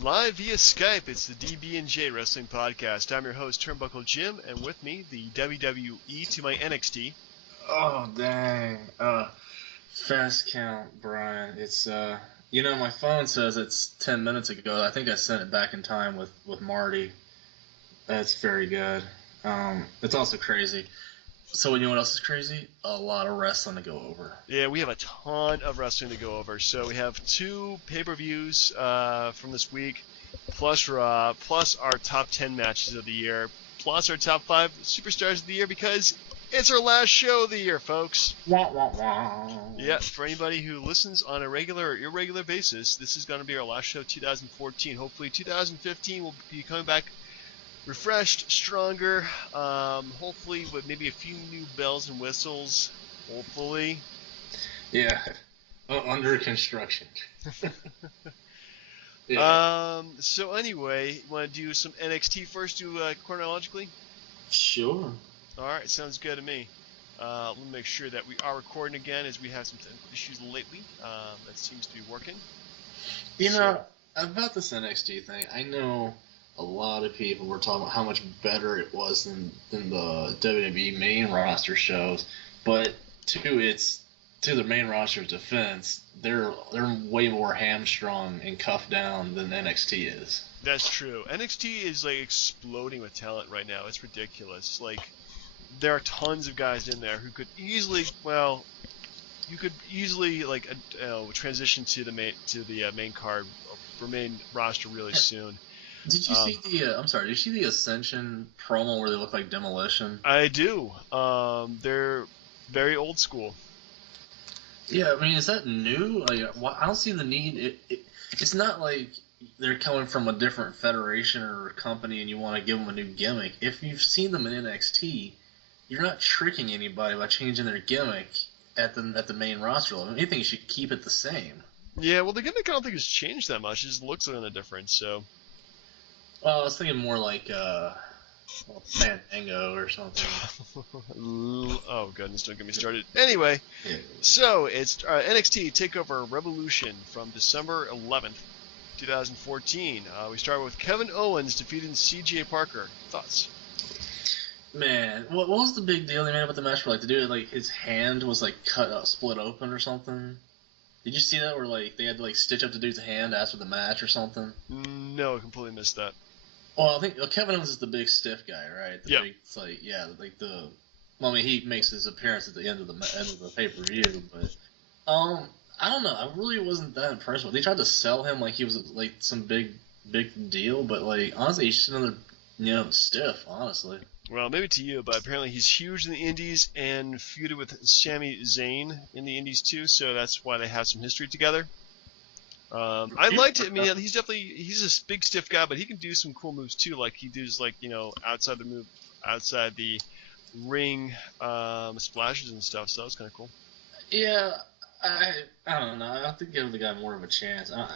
Live via Skype, it's the DB&J Wrestling Podcast. I'm your host, Turnbuckle Jim, and with me, the WWE to my NXT. Oh, dang. Fast count, Brian. It's, my phone says it's 10 minutes ago. I think I sent it back in time with Marty. That's very good. It's also crazy. So you know what else is crazy? A lot of wrestling to go over. Yeah, we have a ton of wrestling to go over. So we have two pay-per-views from this week, plus Raw, plus our top 10 matches of the year, plus our top 5 superstars of the year, because it's our last show of the year, folks. Wah, wah, wah. Yeah, for anybody who listens on a regular or irregular basis, this is going to be our last show of 2014. Hopefully 2015 will be coming back refreshed, stronger, hopefully with maybe a few new bells and whistles, hopefully. Yeah, under construction. Yeah. So anyway, you want to do some NXT first, do chronologically? Sure. Alright, sounds good to me. Let me make sure that we are recording again, as we have some technical issues lately. That seems to be working. About this NXT thing, I know a lot of people were talking about how much better it was than the WWE main roster shows, but to the main roster's defense, they're way more hamstrung and cuffed down than NXT is. That's true. NXT is like exploding with talent right now. It's ridiculous. Like, there are tons of guys in there who could easily, transition to the main card or main roster really soon. Did you see Did you see the Ascension promo where they look like Demolition? I do. They're very old school. Yeah, I mean, is that new? Like, I don't see the need. It's not like they're coming from a different federation or company and you want to give them a new gimmick. If you've seen them in NXT, you're not tricking anybody by changing their gimmick at the main roster level. If anything, you should keep it the same. Yeah, well, the gimmick I don't think has changed that much. It just looks kind of different, so. Well, I was thinking more like Fandango or something. Oh, goodness, don't get me started. Anyway, so it's NXT TakeOver Revolution from December 11th, 2014. We start with Kevin Owens defeating CJ Parker. Thoughts? Man, what was the big deal they made about the match? Like, the dude, like, his hand was, like, split open or something? Did you see that where, like, they had to, like, stitch up the dude's hand after the match or something? No, I completely missed that. Well, I think Kevin Owens is the big stiff guy, right? Yeah. It's like, yeah, like the. Well, I mean, he makes his appearance at the end of the pay-per-view, but I don't know. I really wasn't that impressed with. They tried to sell him like he was like some big deal, but like honestly, he's just another stiff, honestly. Well, maybe to you, but apparently he's huge in the Indies and feuded with Sami Zayn in the Indies too, so that's why they have some history together. I liked it. I mean, he's a big stiff guy, but he can do some cool moves too. Like he does, like outside the ring splashes and stuff. So that was kind of cool. Yeah, I don't know. I have to give the guy more of a chance. I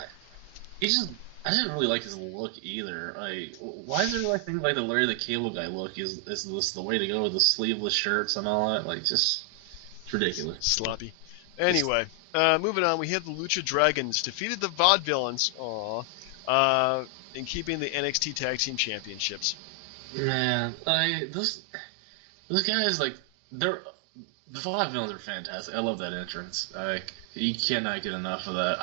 didn't really like his look either. Like, why is there things like the Larry the Cable Guy look? Is this the way to go with the sleeveless shirts and all that? Like, just it's ridiculous. Sloppy. Anyway. Moving on, we have the Lucha Dragons defeated the Vaudevillains, in keeping the NXT Tag Team Championships. Man, those guys, like, the Vaudevillains are fantastic. I love that entrance. You cannot get enough of that.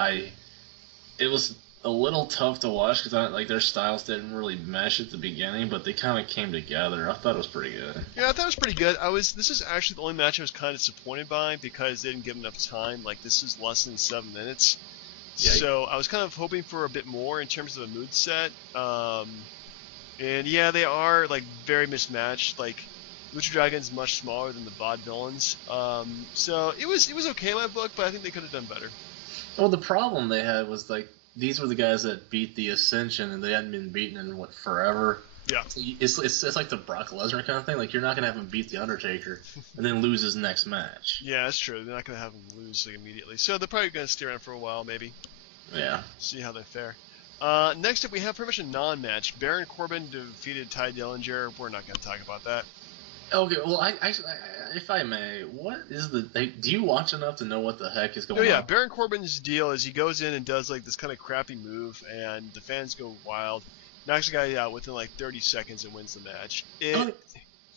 It was a little tough to watch because their styles didn't really mesh at the beginning, but they kind of came together. I thought it was pretty good. Yeah, I thought it was pretty good. This is actually the only match I was kind of disappointed by because they didn't give enough time. Like, this is less than 7 minutes. Yeah. So I was kind of hoping for a bit more in terms of the mood set. And yeah, they are like very mismatched. Like, Lucha Dragons much smaller than the Vaudevillains. So it was okay in my book, but I think they could have done better. Well, the problem they had was like, these were the guys that beat the Ascension, and they hadn't been beaten in forever. Yeah. It's like the Brock Lesnar kind of thing. Like, you're not gonna have him beat the Undertaker and then lose his next match. Yeah, that's true. They're not gonna have him lose immediately. So they're probably gonna stay around for a while, maybe. Yeah. See how they fare. Next up, we have pretty much a non-match. Baron Corbin defeated Ty Dillinger. We're not gonna talk about that. Okay, well, if I may, what is do you watch enough to know what the heck is Oh going yeah, on? Baron Corbin's deal is he goes in and does like this kind of crappy move, and the fans go wild. Knocks the guy out within like 30 seconds and wins the match. Oh,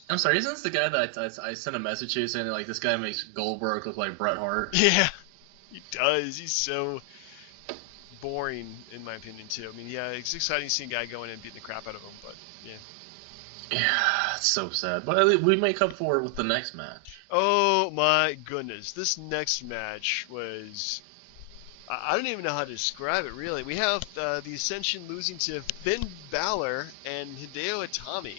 I'm sorry, isn't this the guy that I sent a message to saying that, like, this guy makes Goldberg look like Bret Hart? Yeah, he does. He's so boring in my opinion too. I mean, yeah, it's exciting to see a guy going in and beating the crap out of him, but yeah. Yeah, it's so sad. But we make up for it with the next match. Oh my goodness, this next match was. I don't even know how to describe it really. We have the Ascension losing to Finn Balor and Hideo Itami.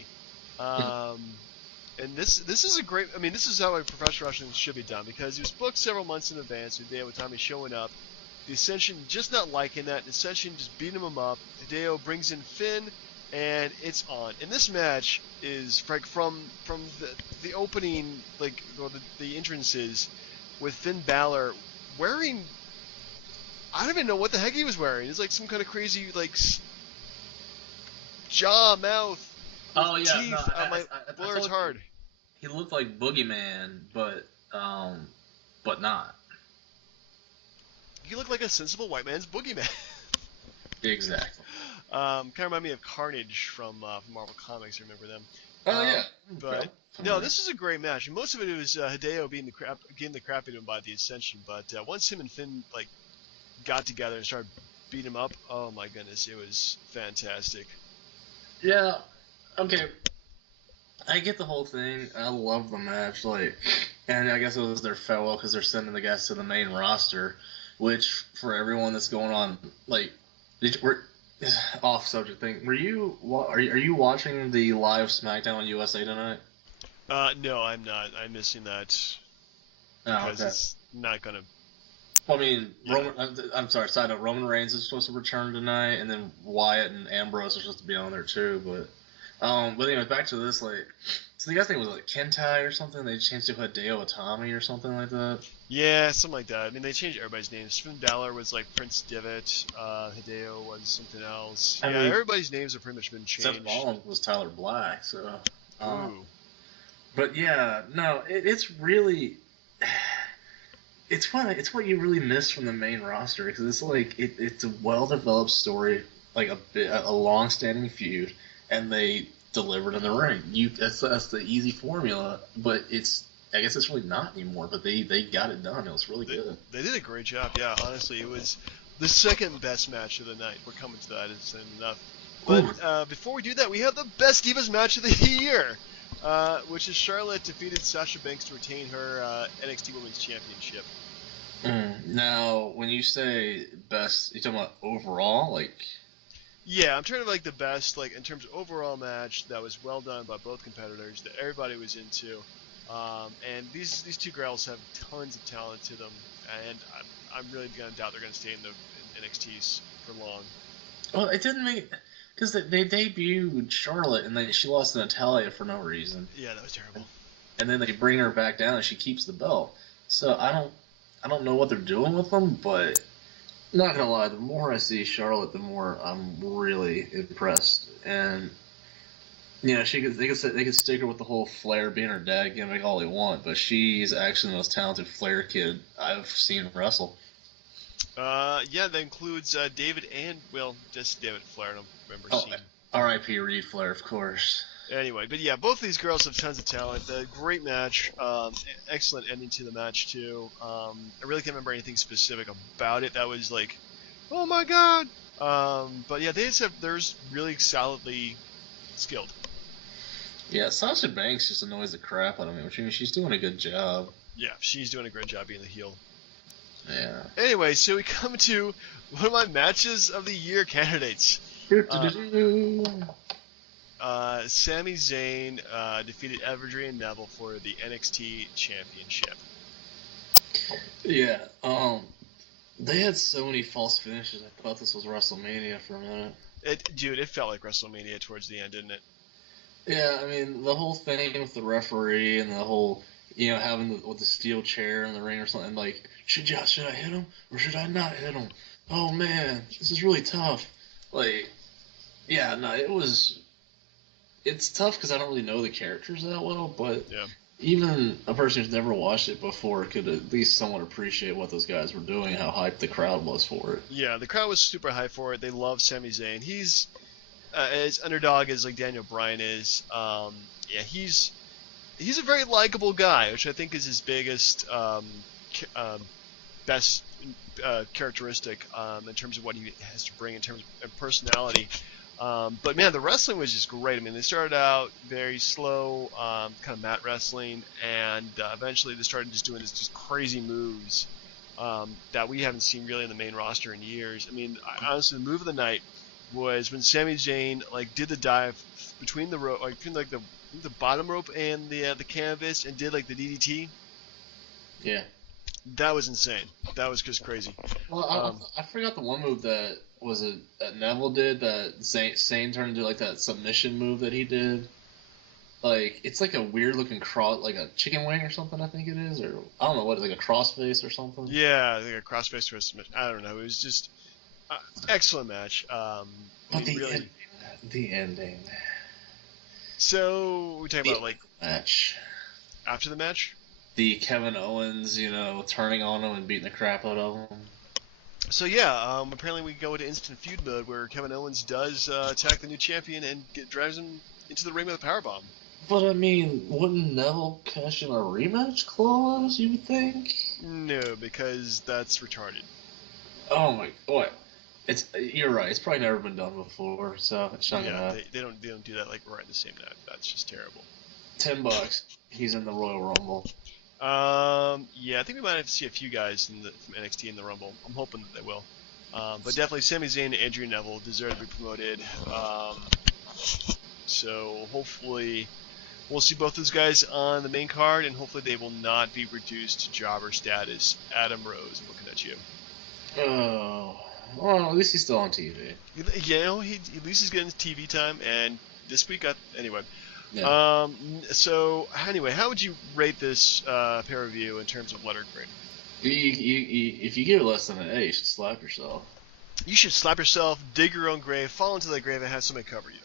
And this is a great. I mean, this is how a professional wrestling should be done because it was booked several months in advance with Hideo Itami showing up. The Ascension just not liking that. Ascension just beating him up. Hideo brings in Finn, and it's on. And this match is like from the opening, like or the entrances, with Finn Balor wearing. I don't even know what the heck he was wearing. It's like some kind of crazy like jaw, mouth, Oh yeah, teeth. no, My I blur's told hard. he looked like Boogeyman, but not He looked like a sensible white man's boogeyman. exactly. Kind of remind me of Carnage from Marvel Comics. I remember them. Oh yeah, But no, this is a great match. And most of it was Hideo getting the crap out of him by the Ascension. But once him and Finn like got together and started beating him up, oh my goodness, it was fantastic. Yeah. Okay. I get the whole thing. I love the match, like, and I guess it was their farewell because they're sending the guys to the main roster, which for everyone that's going on, like, we're off subject thing. Are you watching the live SmackDown on USA tonight? No, I'm not. I'm missing that Oh, because okay. it's not gonna. Well, I mean, Yeah. I'm sorry. Side note: Roman Reigns is supposed to return tonight, and then Wyatt and Ambrose are supposed to be on there too. But anyway, back to this. Like, so the guy's name was like Kentai or something. They changed to Hideo Itami or something like that. Yeah, something like that. I mean, they changed everybody's names. Finn Balor was like Prince Devitt. Hideo was something else. I Yeah, mean, everybody's names have pretty much been Seth changed. Rollins was Tyler Black. So, Ooh. but yeah, no, it's really. It's what you really miss from the main roster because it's like it's a well developed story, like a long standing feud, and they delivered in the ring. That's the easy formula, but I guess it's really not anymore. But they got it done. It was really good. They did a great job. Yeah, honestly, it was the second best match of the night. We're coming to that. It's enough. But before we do that, we have the best Divas match of the year, which is Charlotte defeated Sasha Banks to retain her NXT Women's Championship. Now, when you say best, you talking about overall, like? Yeah, I'm trying to like the best, like in terms of overall match that was well done by both competitors that everybody was into, and these two girls have tons of talent to them, and I'm really gonna doubt they're gonna stay in NXTs for long. Well, it didn't make because they debuted Charlotte and then she lost to Natalia for no reason. Yeah, that was terrible. And then they bring her back down and she keeps the belt. So I don't know what they're doing with them, but not gonna lie, the more I see Charlotte, the more I'm really impressed. And you know, they could stick her with the whole Flair being her dad gimmick all they want, but she's actually the most talented Flair kid I've seen wrestle. Yeah, that includes David and just David Flair. I don't remember seeing. R.I.P. Reed Flair, of course. Anyway, but yeah, both of these girls have tons of talent. Great match. Excellent ending to the match too. I really can't remember anything specific about it that was like, oh my god. But yeah, they're really solidly skilled. Yeah, Sasha Banks just annoys the crap out of me, which means she's doing a good job. Yeah, she's doing a great job being the heel. Yeah. Anyway, so we come to one of my matches of the year candidates. Sami Zayn defeated Adrian Neville for the NXT Championship. Yeah, they had so many false finishes. I thought this was WrestleMania for a minute. It felt like WrestleMania towards the end, didn't it? Yeah, I mean, the whole thing with the referee and the whole, having with the steel chair in the ring or something, like, should I hit him or should I not hit him? Oh man, this is really tough. Like, yeah, no, it was it's tough because I don't really know the characters that well, but Yeah. even a person who's never watched it before could at least somewhat appreciate what those guys were doing, how hyped the crowd was for it. Yeah, the crowd was super high for it. They love Sami Zayn. He's as underdog as like Daniel Bryan is. Yeah, he's a very likable guy, which I think is his biggest best characteristic in terms of what he has to bring in terms of personality. But man, the wrestling was just great. I mean, they started out very slow, kind of mat wrestling, and eventually they started just doing this just crazy moves that we haven't seen really in the main roster in years. I mean, honestly, the move of the night was when Sami Zayn like did the dive between the rope, like between like the bottom rope and the canvas, and did like the DDT. Yeah. That was insane. That was just crazy. Well, I forgot the one move that was it that Neville did that Zayn turned into like that submission move that he did. Like it's like a weird looking cross, like a chicken wing or something. I think it is, or I don't know what, it's like a crossface or something. Yeah, like a crossface to a submission. I don't know. It was just excellent match. But really. The ending. So we talk about like match after the match. The Kevin Owens, turning on him and beating the crap out of him. So yeah, apparently we go into instant feud mode where Kevin Owens does attack the new champion and drives him into the ring with a powerbomb. But I mean, wouldn't Neville cash in a rematch clause? You would think. No, because that's retarded. Oh my! What? You're right. It's probably never been done before, so it's not gonna happen. They don't do that like right the same night. That's just terrible. $10. He's in the Royal Rumble. Yeah, I think we might have to see a few guys from NXT in the Rumble. I'm hoping that they will. But definitely Sami Zayn and Adrian Neville deserve to be promoted. So hopefully we'll see both those guys on the main card, and hopefully they will not be reduced to jobber status. Adam Rose, I'm looking at you. Oh, well, at least he's still on TV. Yeah, he at least he's getting TV time, and this week, anyway. Yeah. So anyway, how would you rate this pay-per-view in terms of letter grade? If you give it less than an A, you should slap yourself. You should slap yourself, dig your own grave, fall into that grave, and have somebody cover you.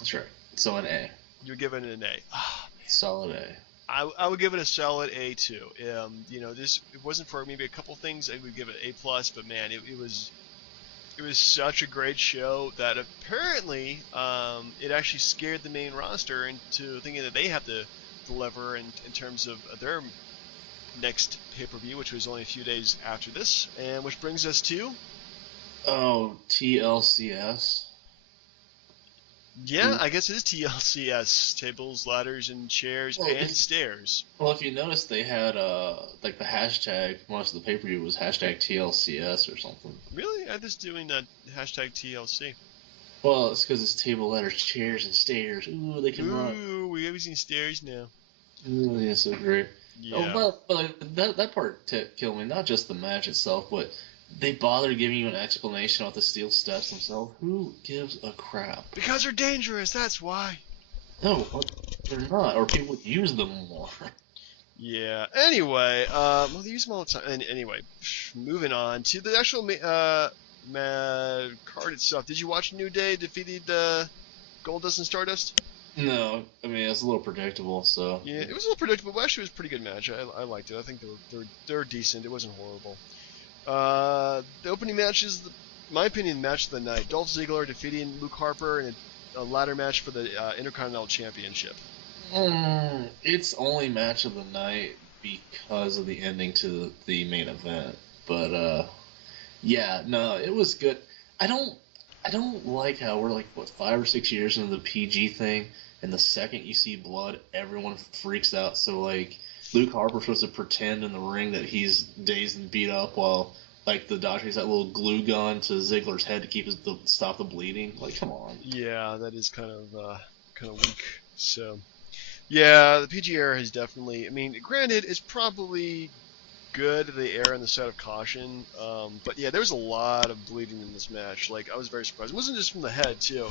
That's right. So an A. You're giving it an A. Oh, solid A. I would give it a solid A too. This it wasn't for maybe a couple things. I would give it A plus, but man, it was such a great show that apparently it actually scared the main roster into thinking that they have to deliver in terms of their next pay-per-view, which was only a few days after this, and which brings us to TLCS. Yeah, I guess it is TLCS. Tables, ladders, and chairs, and stairs. Well, if you notice, they had like the hashtag. Most of the pay-per-view was hashtag TLCS or something. Really? I'm just doing that hashtag TLC. Well, it's because it's table, ladders, chairs, and stairs. Ooh, they can run. Ooh, we're using stairs now. Ooh, yeah, so great. Yeah. Oh, but that part killed me. Not just the match itself, but they bother giving you an explanation about the steel steps themselves. Who gives a crap? Because they're dangerous, that's why. No, they're not. Or people use them more. Yeah. Anyway, they use them all the time. And anyway, moving on to the actual card itself. Did you watch New Day defeated Goldust and Stardust? No, I mean it's a little predictable. So yeah, it was a little predictable, but actually it was a pretty good match. I liked it. I think they were decent. It wasn't horrible. The opening match is, in my opinion, match of the night. Dolph Ziggler defeating Luke Harper in a ladder match for the Intercontinental Championship. It's only match of the night because of the ending to the main event. But yeah, no, it was good. I don't like how we're like 5 or 6 years into the PG thing, and the second you see blood, everyone freaks out. So like Luke Harper's supposed to pretend in the ring that he's dazed and beat up while like the doctor has that little glue gun to Ziggler's head to stop the bleeding. Like, come on. Yeah, that is kind of weak. So yeah, the PG era has definitely. I mean, granted, it's probably good they err on the side of caution. But yeah, there was a lot of bleeding in this match. Like, I was very surprised. It wasn't just from the head too.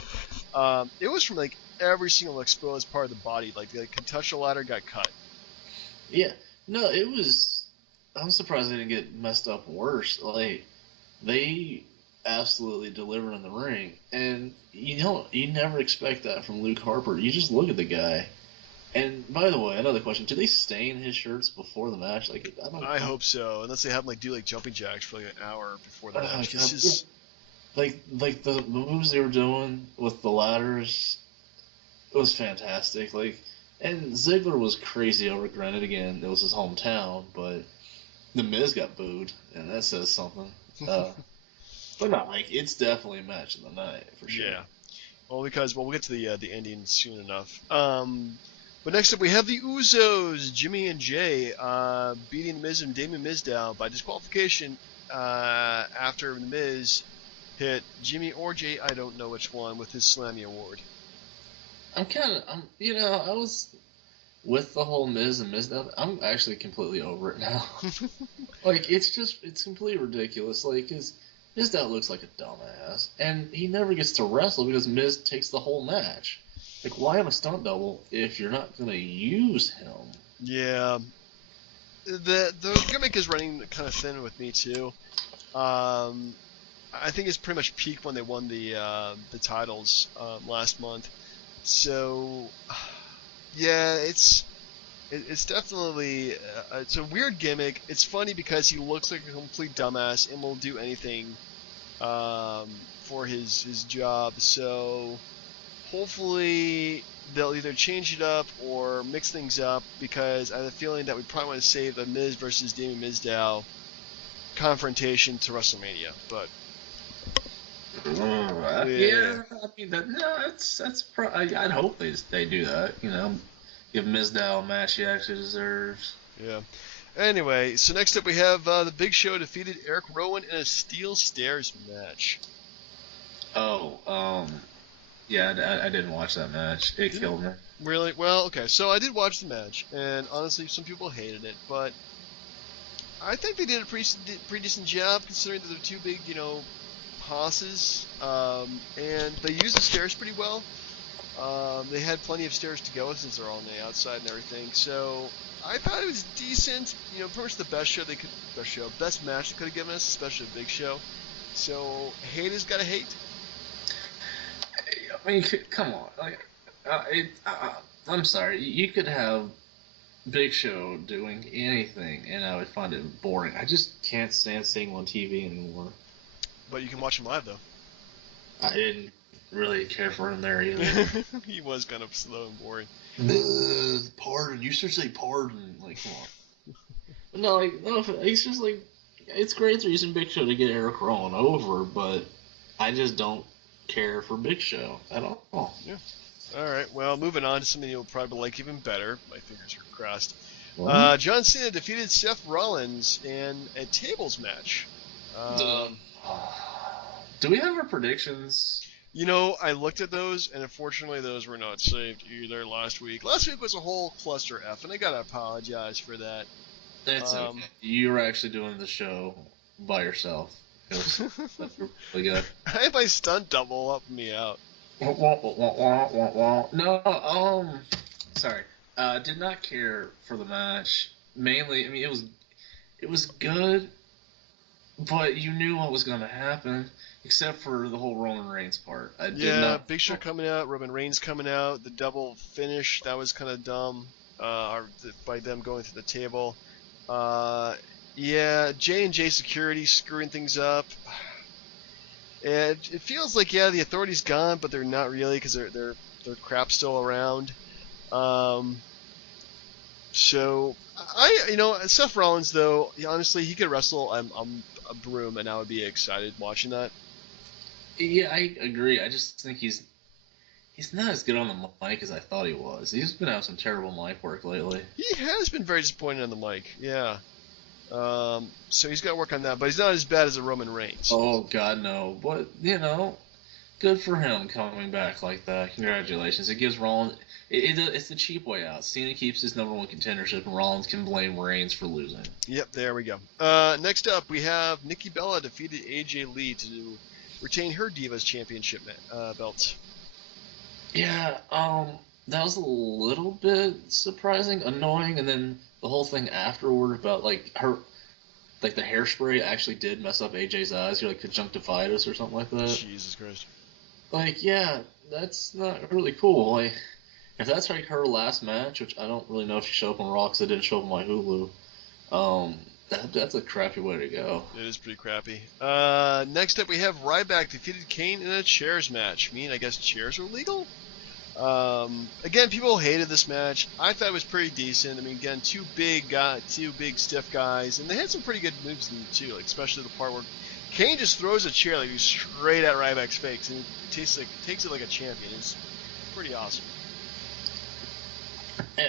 It was from like every single exposed part of the body. Like the concussion ladder got cut. Yeah, no, it was. I'm surprised they didn't get messed up worse. Like, they absolutely delivered in the ring, and you never expect that from Luke Harper. You just look at the guy. And by the way, another question: do they stain his shirts before the match? Like, I hope so, unless they have him do jumping jacks for an hour before the match. God, like the moves they were doing with the ladders, it was fantastic. And Ziggler was crazy over Granite again. It was his hometown, but the Miz got booed, and that says something. But no, it's definitely a match of the night for sure. Yeah. Well, because we'll get to the ending soon enough. But next up we have the Usos, Jimmy and Jay, beating the Miz and Damien Mizdow by disqualification after the Miz hit Jimmy or Jay, I don't know which one, with his Slammy Award. I was with the whole Miz and Mizdow. I'm actually completely over it now. It's completely ridiculous. His Mizdow looks like a dumbass, and he never gets to wrestle because Miz takes the whole match. Why have a stunt double if you're not going to use him? Yeah. The gimmick is running kind of thin with me, too. I think it's pretty much peaked when they won the titles last month. So, yeah, it's definitely it's a weird gimmick. It's funny because he looks like a complete dumbass and will do anything for his job. So hopefully they'll either change it up or mix things up, because I have a feeling that we probably want to save the Miz versus Damien Mizdow confrontation to WrestleMania. But yeah, I mean I'd hope they do that. Give Mizdow a match he actually deserves. Yeah. Anyway, so next up we have the Big Show defeated Eric Rowan in a steel stairs match. Yeah, I didn't watch that match. It killed me. Really? Well, okay. So I did watch the match, and honestly, some people hated it, but I think they did a pretty decent job considering that they're two big, hosses, and they used the stairs pretty well. They had plenty of stairs to go with since they're all on the outside and everything. So I thought it was decent. Pretty much the best match they could have given us, especially a Big Show. So haters gotta hate. I mean, come on. I'm sorry. You could have Big Show doing anything, and I would find it boring. I just can't stand seeing him on TV anymore. But you can watch him live, though. I didn't really care for him there either. He was kind of slow and boring. Pardon. You should say pardon. Come on. No, it's just it's great they're using Big Show to get Eric Rowan over, but I just don't care for Big Show at all. Yeah. All right. Well, moving on to something you'll probably like even better. My fingers are crossed. John Cena defeated Seth Rollins in a tables match. Do we have our predictions? I looked at those, and unfortunately those were not saved either last week. Last week was a whole cluster F, and I gotta apologize for that. It's okay. You were actually doing the show by yourself. That's really good. I had my stunt double up me out. No, sorry. Did not care for the match. Mainly, I mean, it was good, but you knew what was going to happen, except for the whole Roman Reigns part. Big Show coming out, Roman Reigns coming out, the double finish, that was kind of dumb, by them going through the table. J&J Security screwing things up. And it feels like, the authority's gone, but they're not really, because their crap's still around. So Seth Rollins, though, honestly, he could wrestle a broom, and I would be excited watching that. Yeah, I agree. I just think he's not as good on the mic as I thought he was. He's been having some terrible mic work lately. He has been very disappointing on the mic, yeah. So he's got to work on that, but he's not as bad as a Roman Reigns. Oh, God, no. But, good for him coming back like that. Congratulations. It gives Rollins... It's the cheap way out. Cena keeps his number one contendership, and Rollins can blame Reigns for losing. Yep, there we go. Next up, we have Nikki Bella defeated AJ Lee to retain her Divas Championship belt. Yeah, that was a little bit surprising, annoying, and then the whole thing afterward about, her... the hairspray actually did mess up AJ's eyes. You're conjunctivitis or something like that. Jesus Christ. Like, yeah, that's not really cool. Like, if that's like her last match, which I don't really know if she showed up on Raw because it didn't show up on my Hulu. That's a crappy way to go. It is pretty crappy. Next up, we have Ryback defeated Kane in a chairs match. I guess chairs are legal? Again, people hated this match. I thought it was pretty decent. Again, two big stiff guys, and they had some pretty good moves in them too. Like especially the part where Kane just throws a chair like straight at Ryback's face, and he takes it like a champion. It's pretty awesome.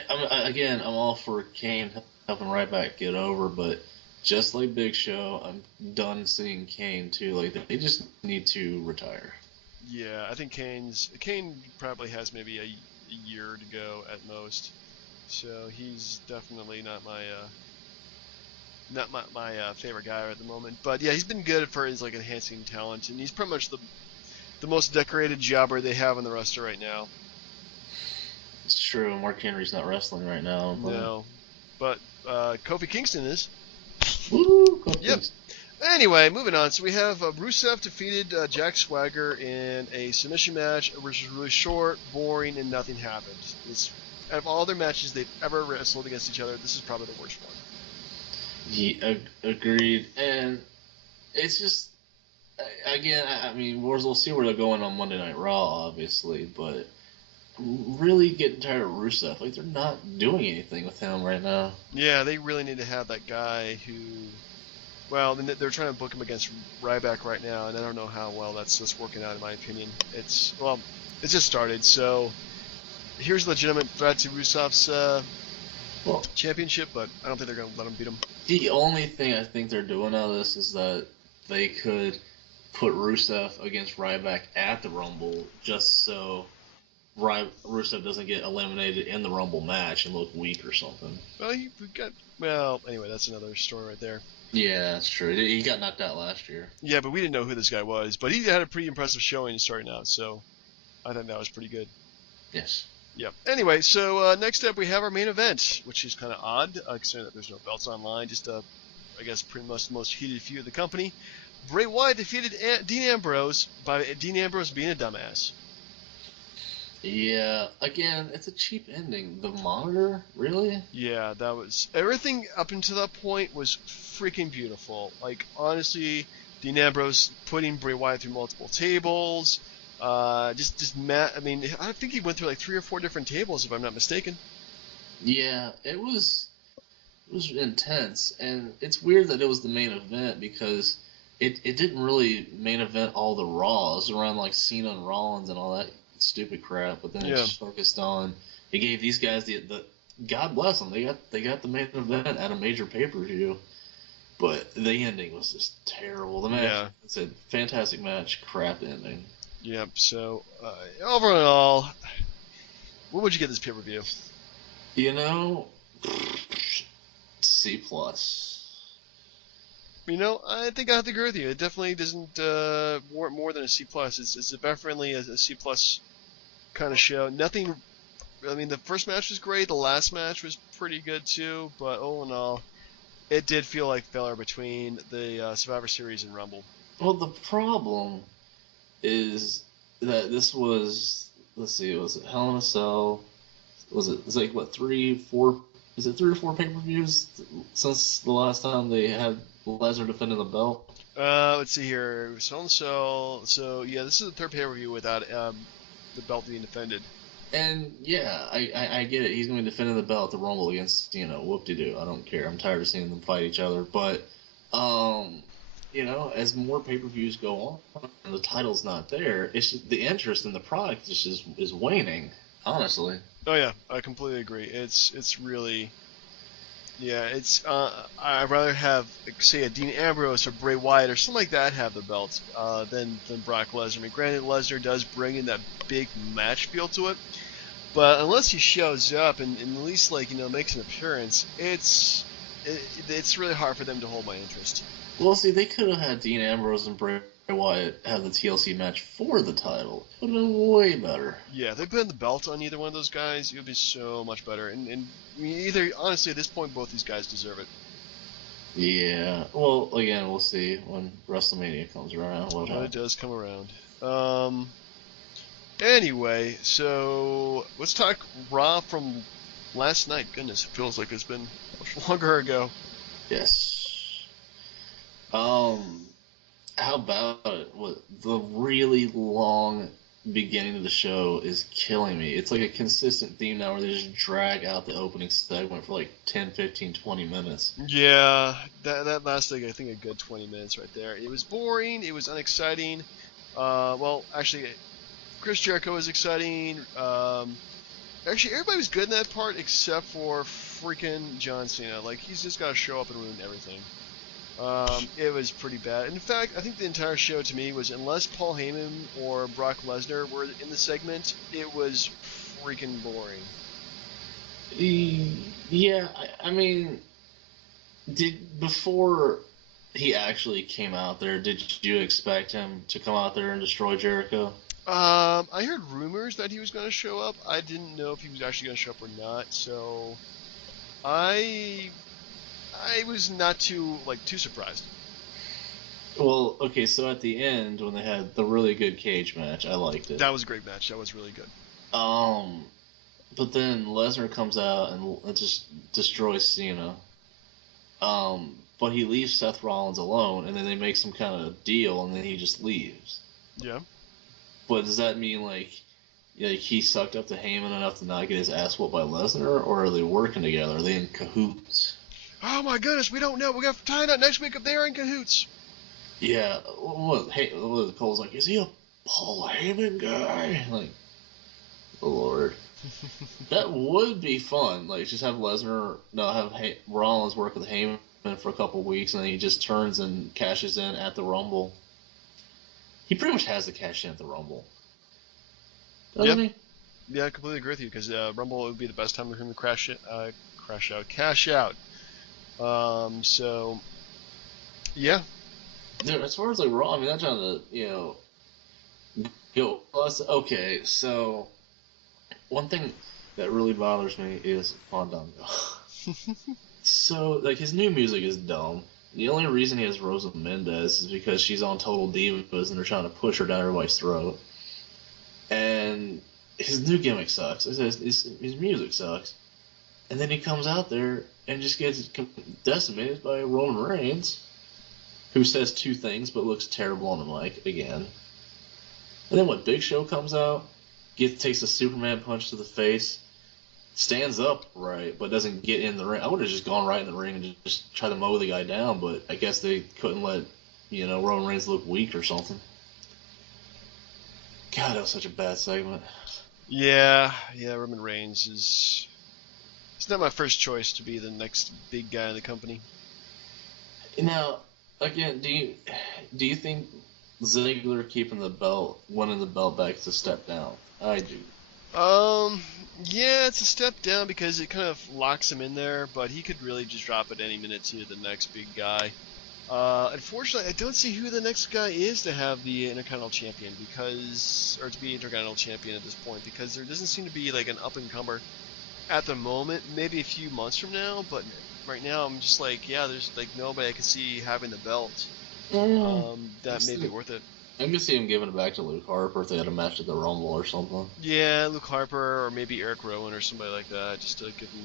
I'm all for Kane helping Ryback get over, but just like Big Show, I'm done seeing Kane too. Like they just need to retire. Yeah, I think Kane probably has maybe a year to go at most, so he's definitely not my favorite guy at the moment. But yeah, he's been good for his like enhancing talent, and he's pretty much the most decorated jobber they have on the roster right now. It's true. Mark Henry's not wrestling right now. But... No, but Kofi Kingston is. Woo! Kofi Yep. Kingston. Anyway, moving on. So we have Rusev defeated Jack Swagger in a submission match, which was really short, boring, and nothing happened. Out of all their matches they've ever wrestled against each other, this is probably the worst one. Yeah, agreed. And it's just, again, we'll see where they're going on Monday Night Raw, obviously, but really getting tired of Rusev. Like, they're not doing anything with him right now. Yeah, they really need to have that guy who... Well, they're trying to book him against Ryback right now, and I don't know how well that's working out, in my opinion. It's just started, so here's a legitimate threat to Rusev's championship, but I don't think they're going to let him beat him. The only thing I think they're doing out of this is that they could put Rusev against Ryback at the Rumble just so Rusev doesn't get eliminated in the Rumble match and look weak or something. Well, anyway, that's another story right there. Yeah, that's true. He got knocked out last year. Yeah, but we didn't know who this guy was. But he had a pretty impressive showing starting out, so I think that was pretty good. Yes. Yep. Anyway, so next up we have our main event, which is kind of odd, considering that there's no belts online. Just, I guess, pretty much the most heated feud of the company. Bray Wyatt defeated Dean Ambrose by Dean Ambrose being a dumbass. Yeah, again, it's a cheap ending. The monitor, really? Yeah, that was... Everything up until that point was freaking beautiful. Like, honestly, Dean Ambrose putting Bray Wyatt through multiple tables. I think he went through like 3 or 4 different tables, if I'm not mistaken. Yeah, it was intense, and it's weird that it was the main event because it didn't really main event all the Raws around like Cena and Rollins and all that stupid crap, but then it just focused on. It gave these guys the God bless them, they got the main event at a major pay-per-view, but the ending was just terrible. The match, it's a fantastic match, crap ending. Yep. So overall, what would you get this pay-per-view? C+. I think I have to agree with you. It definitely doesn't warrant more than a C+. It's definitely a C+ kind of show. Nothing. The first match was great. The last match was pretty good too. But all in all, it did feel like filler between the Survivor Series and Rumble. Well, the problem is that this was, was it Hell in a Cell? It's like what, 3, 4? Is it 3 or 4 pay-per-views since the last time they had Lesnar defending the belt? Let's see here. Hell in a Cell. So yeah, this is the 3rd pay-per-view without the belt being defended. And yeah, I get it. He's going to be defending the belt at the Rumble against, whoop-de-doo. I don't care. I'm tired of seeing them fight each other. But, as more pay-per-views go on and the title's not there, it's just, the interest in the product is waning, honestly. Oh yeah, I completely agree. It's really... Yeah, I'd rather have, say, a Dean Ambrose or Bray Wyatt or something like that have the belt than Brock Lesnar. Granted, Lesnar does bring in that big match feel to it, but unless he shows up and at least makes an appearance, it's really hard for them to hold my interest. Well, see, they could have had Dean Ambrose and Bray Wyatt have the TLC match for the title. It would have been way better. Yeah, if they put the belt on either one of those guys, it would be so much better. And honestly, at this point, both these guys deserve it. Yeah. Well, again, we'll see when WrestleMania comes around. It does come around. Anyway, so let's talk Raw from last night. Goodness, it feels like it's been much longer ago. Yes. How about it? The really long beginning of the show is killing me. It's like a consistent theme now where they just drag out the opening segment for like 10, 15, 20 minutes. Yeah, that lasted, I think, a good 20 minutes right there. It was boring. It was unexciting. Well, actually, Chris Jericho was exciting. Actually, everybody was good in that part except for freaking John Cena. Like, he's just got to show up and ruin everything. It was pretty bad. In fact, I think the entire show to me was, unless Paul Heyman or Brock Lesnar were in the segment, it was freaking boring. Yeah, I mean, before he actually came out there, did you expect him to come out there and destroy Jericho? I heard rumors that he was going to show up. I didn't know if he was actually going to show up or not, so I was not too surprised. Well, okay, so at the end when they had the really good cage match, I liked it. That was a great match. That was really good. But then Lesnar comes out and just destroys Cena. But he leaves Seth Rollins alone, and then they make some kind of deal, and then he just leaves. Yeah. But does that mean like he sucked up to Heyman enough to not get his ass whooped by Lesnar, or are they working together? Are they in cahoots? Oh my goodness, we don't know. We got to find out next week if they're in cahoots. Yeah. Cole's like, is he a Paul Heyman guy? Like, oh Lord. That would be fun. Like, just have Rollins work with Heyman for a couple weeks, and then he just turns and cashes in at the Rumble. He pretty much has to cash in at the Rumble. Doesn't he? Yeah, I completely agree with you, because Rumble would be the best time for him to cash out. So, yeah. Dude, as far as like Raw, I mean, that's trying to, go. Okay, so one thing that really bothers me is Fandango. So, like, his new music is dumb. The only reason he has Rosa Mendez is because she's on Total Divas and they're trying to push her down everybody's throat. And his new gimmick sucks. His music sucks. And then he comes out there and just gets decimated by Roman Reigns, who says two things but looks terrible on the mic again. And then when Big Show comes out, takes a Superman punch to the face, stands up right, but doesn't get in the ring. I would have just gone right in the ring and just try to mow the guy down, but I guess they couldn't let, Roman Reigns look weak or something. God, that was such a bad segment. Yeah, Roman Reigns is... It's not my first choice to be the next big guy in the company. Now, again, do you think Ziggler winning the belt back is a step down? I do. Yeah, it's a step down because it kind of locks him in there, but he could really just drop it any minute to the next big guy. Unfortunately, I don't see who the next guy is to have the Intercontinental Champion or to be Intercontinental Champion at this point, because there doesn't seem to be like an up-and-comer at the moment. Maybe a few months from now, but right now I'm just like, there's like nobody I can see having the belt. That may be worth it. I can see him giving it back to Luke Harper if they had a match at the Rumble or something. Yeah, Luke Harper or maybe Eric Rowan or somebody like that, just to give him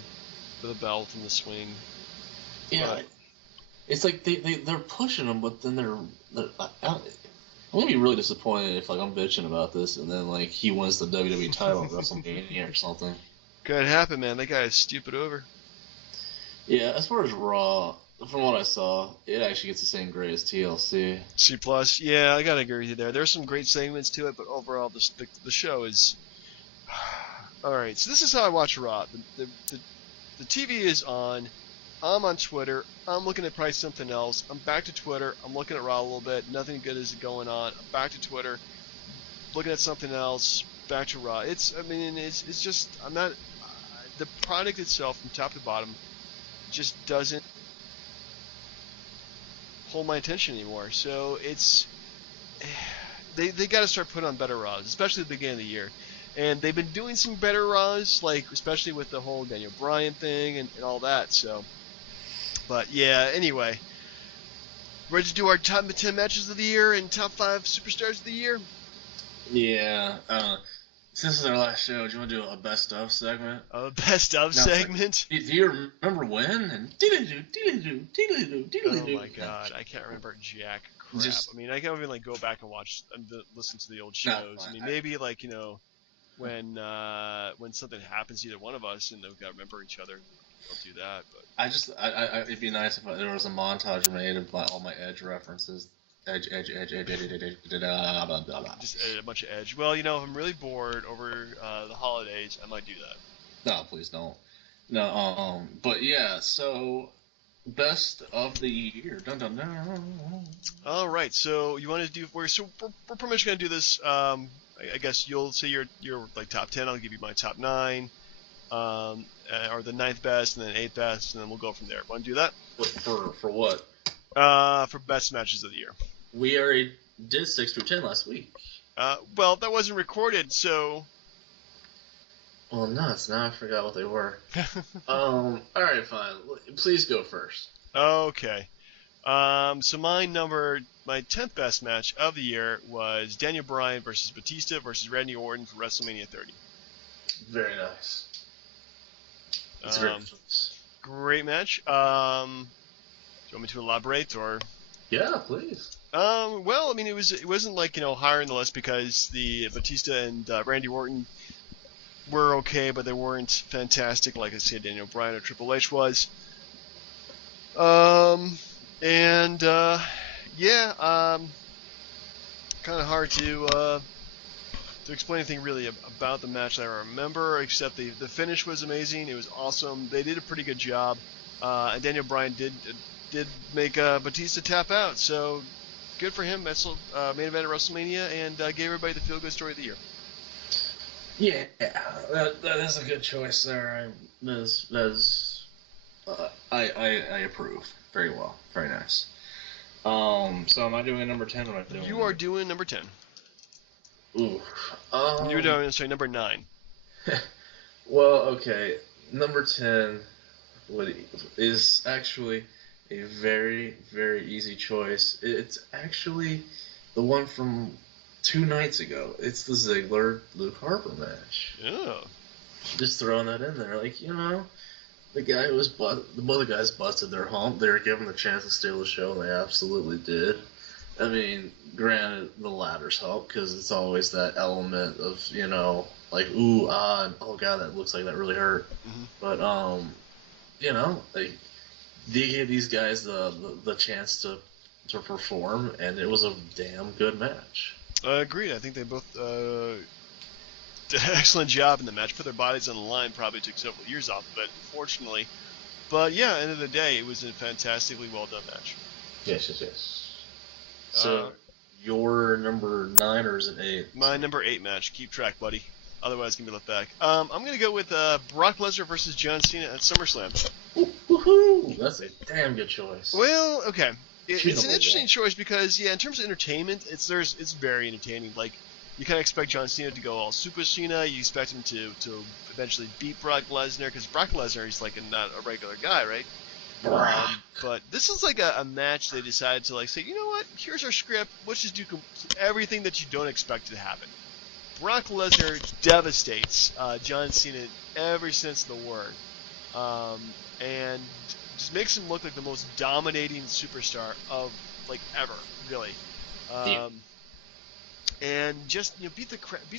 the belt and the swing. Yeah, it's like they're pushing him, but then I'm gonna be really disappointed if I'm bitching about this and then he wins the WWE title at WrestleMania or something. Could happen, man. That guy is stupid over. Yeah, as far as Raw, from what I saw, it actually gets the same grade as TLC. C+. Yeah, I gotta agree with you there. There's some great segments to it, but overall, the show is... Alright, so this is how I watch Raw. The TV is on. I'm on Twitter. I'm looking at probably something else. I'm back to Twitter. I'm looking at Raw a little bit. Nothing good is going on. I'm back to Twitter. Looking at something else. Back to Raw. It's just... I'm not... The product itself, from top to bottom, just doesn't hold my attention anymore. So it's they got to start putting on better Raws, especially at the beginning of the year. And they've been doing some better Raws, especially with the whole Daniel Bryan thing and all that. So, but yeah. Anyway, ready to do our top 10 matches of the year and top 5 superstars of the year? Yeah. Since it's our last show, do you want to do a best of segment? A best of segment? Do you remember when? And Oh my god, I can't remember jack crap. I mean, I can't even like go back and watch and listen to the old shows. I mean, maybe like when something happens to either one of us and we've got to remember each other, I'll do that. But it'd be nice if there was a montage made of all my Edge references. Edge, blah, blah, blah. Just edit a bunch of Edge. Well, if I'm really bored over the holidays, I might do that. No, please don't. No, but yeah, so best of the year. Dun dun dun. All right, so you want to do? We're pretty much gonna do this. I guess you'll say your like top 10. I'll give you my top 9, or the 9th best, and then 8th best, and then we'll go from there. Want to do that? For what? For best matches of the year. We already did 6 through 10 last week. Well, that wasn't recorded, so. Well, nuts. Now I forgot what they were. Alright, fine. Please go first. Okay. So my 10th best match of the year was Daniel Bryan versus Batista versus Randy Orton for WrestleMania 30. Very nice. It's great match. Do you want me to elaborate or? Yeah, please. Well, I mean, it wasn't like higher in the list because the Batista and Randy Orton were okay, but they weren't fantastic like I said Daniel Bryan or Triple H was. Kind of hard to explain anything really about the match that I remember, except the finish was amazing. It was awesome. They did a pretty good job, and Daniel Bryan did make Batista tap out. So good for him. That's main event at WrestleMania, and gave everybody the feel-good story of the year. Yeah, that is a good choice there. I approve. Very well. Very nice. So am I doing number 10 or am I doing? You are doing number 10. Ooh. You're doing number 9. Well, okay. Number 10 is actually a very, very easy choice. It's actually the one from 2 nights ago. It's the Ziggler-Luke Harper match. Yeah. Just throwing that in there. Like, the guy both the guys busted their hump. They were given the chance to steal the show, and they absolutely did. I mean, granted, the ladders help, because it's always that element of, like, ooh, ah, oh god, that looks like that really hurt. Mm-hmm. But, like, they gave these guys the chance to perform, and it was a damn good match. Agreed. I think they both did an excellent job in the match. Put their bodies on the line. Probably took several years off of it, unfortunately. But yeah, end of the day, it was a fantastically well done match. Yes. So, your number 9 or is it 8? My number 8 match. Keep track, buddy. Otherwise, gonna be left back. I'm gonna go with Brock Lesnar versus John Cena at SummerSlam. Woohoo! That's a damn good choice. Well, okay. It's an interesting choice because, in terms of entertainment, it's very entertaining. Like, you kind of expect John Cena to go all Super Cena. You expect him to eventually beat Brock Lesnar because Brock Lesnar is like not a regular guy, right? But this is like a match they decided to like say, you know what? Here's our script. Let's just do everything that you don't expect to happen. Brock Lesnar devastates John Cena in every sense of the word, and just makes him look like the most dominating superstar of like ever, really. And just beats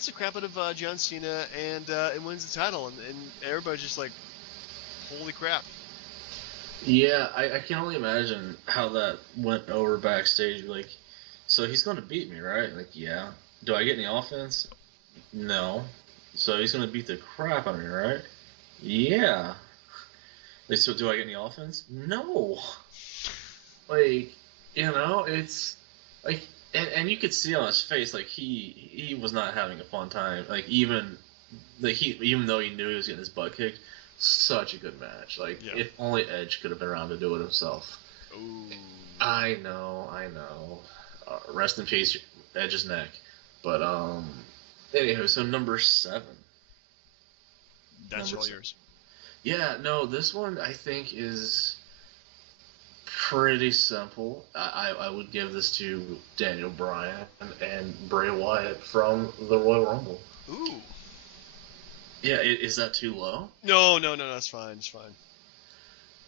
the crap out of John Cena and wins the title, and everybody's just like, holy crap. Yeah, I can only imagine how that went over backstage. Like, so he's going to beat me, right? Like, yeah. Do I get any offense? No. So he's going to beat the crap out of me, right? Yeah. Like, so do I get any offense? No. Like, it's like, and you could see on his face, like he was not having a fun time. Like even though he knew he was getting his butt kicked, such a good match. Like if only Edge could have been around to do it himself. Ooh. I know. Rest in peace, Edge's neck. But anywho, so number 7. That's all yours. Yeah, no, this one I think is pretty simple. I would give this to Daniel Bryan and Bray Wyatt from the Royal Rumble. Ooh. Yeah, is that too low? No, that's fine. It's fine.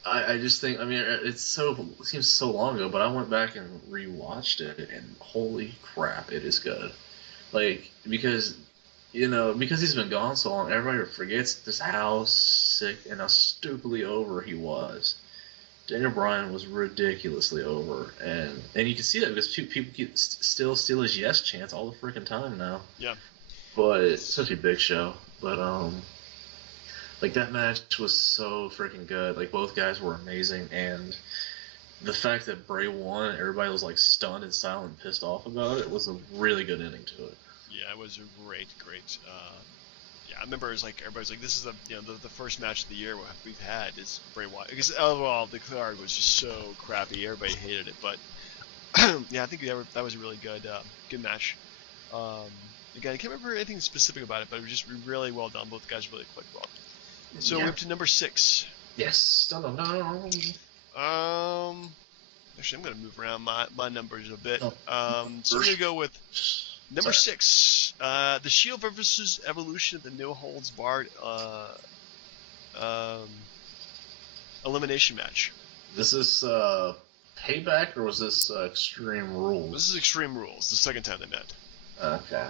I just think, I mean, it seems so long ago, but I went back and rewatched it, and holy crap, it is good. Like, because he's been gone so long, everybody forgets just how sick and how stupidly over he was. Daniel Bryan was ridiculously over, and you can see that because people still steal his yes chants all the freaking time now. Yeah. But it's such a big show. But like that match was so freaking good. Like both guys were amazing, and the fact that Bray won, everybody was like stunned and silent and pissed off about it, was a really good ending to it. Yeah, it was a great. Yeah, I remember it was like everybody's like, this is the first match of the year we've had is Bray Wyatt, because overall the card was just so crappy, everybody hated it, but yeah, I think that was a really good match. Again, I can't remember anything specific about it, but it was just really well done. Both guys really clicked well. So we're up to number 6. Yes. No. Actually, I'm gonna move around my numbers a bit. Oh. So I'm gonna go with number 6. The Shield versus Evolution, the no holds barred elimination match. This is Payback, or was this Extreme Rules? This is Extreme Rules. The second time they met. Okay.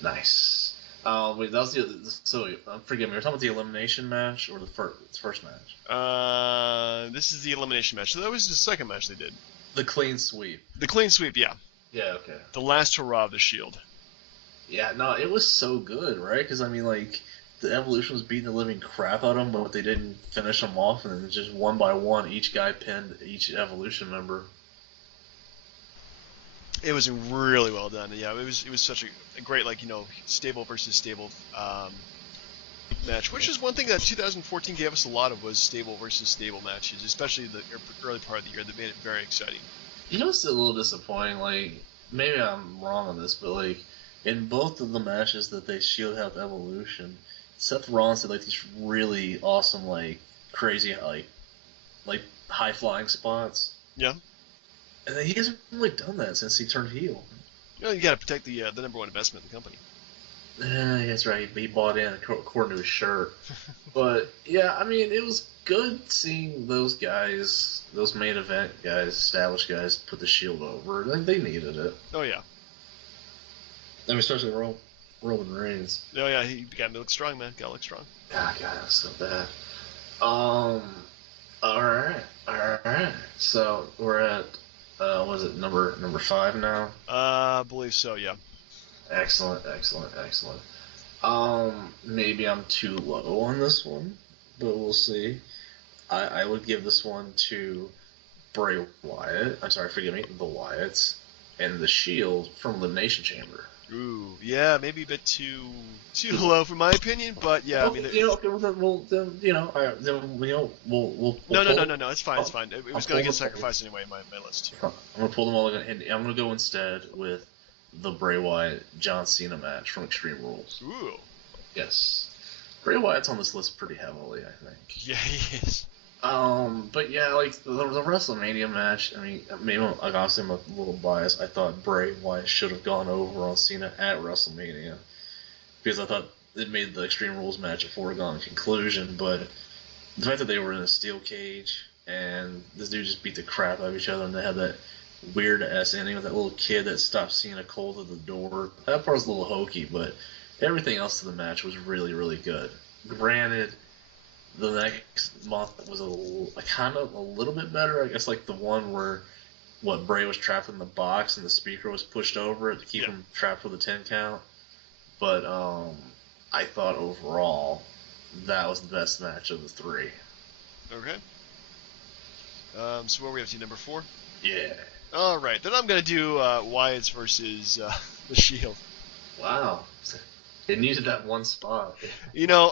Nice. Wait, that was so forgive me. We're talking about the elimination match or the first match? This is the elimination match. So that was the second match they did. The clean sweep. The clean sweep, yeah. Yeah. Okay. The last hurrah of the Shield. Yeah. No, it was so good, right? Because I mean, like, the Evolution was beating the living crap out of them, but they didn't finish them off, and then just one by one, each guy pinned each Evolution member. It was really well done. Yeah, it was such a great, like, stable versus stable match, which is one thing that 2014 gave us a lot of, was stable versus stable matches, especially the early part of the year. That made it very exciting. You know, it's a little disappointing. Like, maybe I'm wrong on this, but like in both of the matches that they Shield have Evolution, Seth Rollins did like these really awesome, like crazy, like high flying spots. Yeah. And then he hasn't really done that since he turned heel. You got to protect the number one investment in the company. That's right. He bought in according to his shirt. But yeah, I mean, it was good seeing those guys, those main event guys, established guys, put the Shield over. They needed it. Oh yeah. I mean, especially Roman Reigns. Oh yeah, he got to look strong, man. Got to look strong. God, that's so bad. All right. So we're at was it number 5 now? I believe so. Yeah. Excellent. Maybe I'm too low on this one, but we'll see. I would give this one to Bray Wyatt. I'm sorry, forgive me, the Wyatts, and the Shield from Elimination Chamber. Ooh, yeah, maybe a bit too low for my opinion, but yeah, I mean, we'll no, it's fine, it's fine. It was going to get sacrificed anyway in my list. I'm gonna pull them all again, and I'm gonna go instead with the Bray Wyatt John Cena match from Extreme Rules. Ooh. Yes, Bray Wyatt's on this list pretty heavily, I think. Yeah, he is. But yeah, like the WrestleMania match. I mean, maybe obviously I'm a little biased. I thought Bray Wyatt should have gone over on Cena at WrestleMania because I thought it made the Extreme Rules match a foregone conclusion. But the fact that they were in a steel cage and this dude just beat the crap out of each other, and they had that weird ass ending with that little kid that stopped Cena cold at the door. That part was a little hokey, but everything else to the match was really, really good. Granted, the next month was a little bit better. I guess like the one where Bray was trapped in the box and the speaker was pushed over it to keep him trapped with a 10 count. But I thought overall that was the best match of the 3. Okay. So where are we up to? Number 4? Yeah. All right, then I'm gonna do Wyatt's versus the Shield. Wow. It needed that one spot.